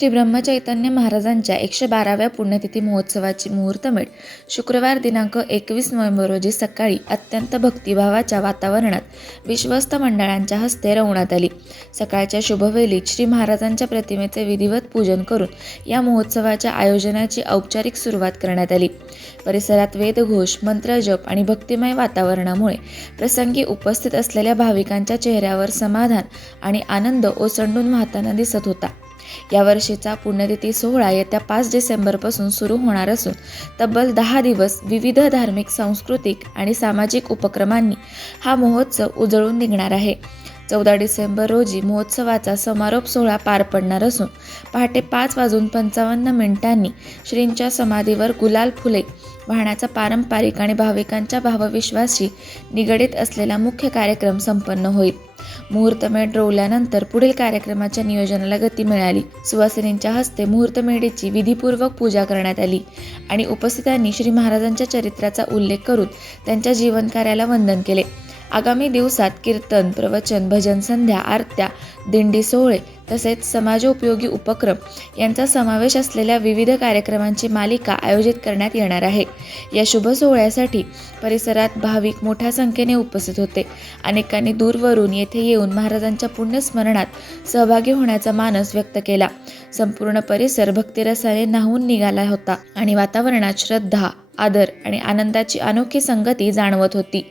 श्री ब्रह्मचैतन्य महाराजांच्या एकशे बाराव्या पुण्यतिथी महोत्सवाची मुहूर्तमेढ शुक्रवार दिनांक एकवीस नोव्हेंबर रोजी सकाळी अत्यंत भक्तिभावाच्या वातावरणात विश्वस्त मंडळांच्या हस्ते रवण्यात आली. सकाळच्या शुभवेळी श्री महाराजांच्या प्रतिमेचे विधिवत पूजन करून या महोत्सवाच्या आयोजनाची औपचारिक सुरुवात करण्यात आली. परिसरात वेदघोष मंत्रजप आणि भक्तिमय वातावरणामुळे प्रसंगी उपस्थित असलेल्या भाविकांच्या चेहऱ्यावर समाधान आणि आनंद ओसंडून वाहताना दिसत होता. यावर्षीचा पुण्यतिथी सोहळा येत्या पाच डिसेंबरपासून सुरू होणार असून तब्बल दहा दिवस विविध धार्मिक सांस्कृतिक आणि सामाजिक उपक्रमांनी हा महोत्सव उजळून निघणार आहे. चौदा डिसेंबर रोजी महोत्सवाचा समारोप सोहळा पार पडणार असून पहाटे पाच वाजून पंचावन्न मिनिटांनी श्रींच्या समाधीवर गुलाल फुले वाहण्याचा पारंपरिक आणि भाविकांच्या भावविश्वाशी निगडीत असलेला मुख्य कार्यक्रम संपन्न होईल. मुहूर्तमेढ रोवल्यानंतर पुढील कार्यक्रमाच्या नियोजनाला गती मिळाली. सुवासिनींच्या हस्ते मुहूर्तमेढीची विधीपूर्वक पूजा करण्यात आली आणि उपस्थितांनी श्री महाराजांच्या चरित्राचा उल्लेख करून त्यांच्या जीवनकार्याला वंदन केले. आगामी दिवसात कीर्तन प्रवचन भजन संध्या आरत्या दिंडी सोहळे तसेच समाजोपयोगी उपक्रम यांचा समावेश असलेल्या विविध कार्यक्रमांची मालिका आयोजित करण्यात येणार आहे. या शुभ सोहळ्यासाठी परिसरात भाविक मोठ्या संख्येने उपस्थित होते. अनेकांनी दूरवरून येथे येऊन महाराजांच्या पुण्यस्मरणात सहभागी होण्याचा मानस व्यक्त केला. संपूर्ण परिसर भक्तिरसाने न्हावून निघाला होता आणि वातावरणात श्रद्धा आदर आणि आनंदाची अनोखी संगती जाणवत होती.